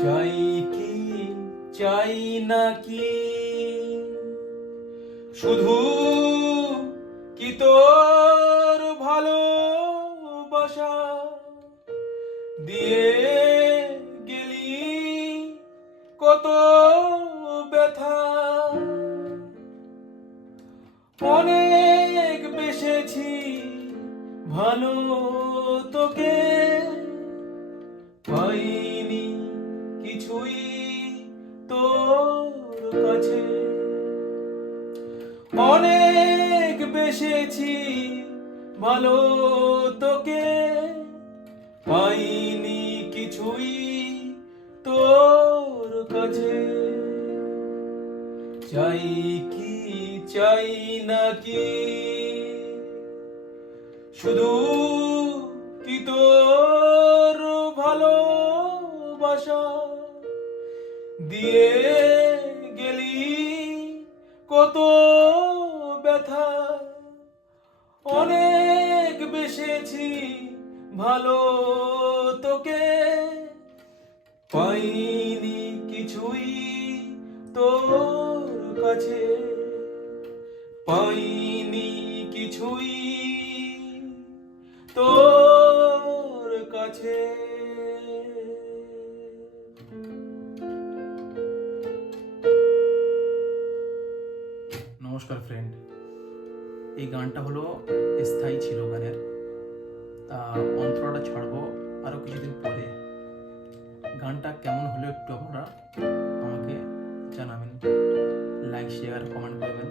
চাই কি চাই নাকি শুধু কি তোর ভালোবাসা দিয়ে গেলি কত ব্যথা অনেক বেসেছি ভালো তোকে পাইনি কিছুই তোর কাছে অনেক বেসেছি ভালো তোকে পাইনি কিছুই তোর কাছে চাই কি চাই নাকি শুধু কি তোর ভালোবাসা দিয়ে গেলি কত ব্যথা অনেক বেসেছি ভালো তোকে পাইনি কিছুই তোর কাছে পাইনি কিছুই তোর কাছে। নমস্কার ফ্রেন্ড, এই গানটা হলো স্থায়ী ছিল গানের। তা অন্তরাটা ছাড়বো আরও কিছুদিন পরে। গানটা কেমন হলো একটু আপনারা আমাকে জানাবেন, লাইক শেয়ার কমেন্ট করবেন।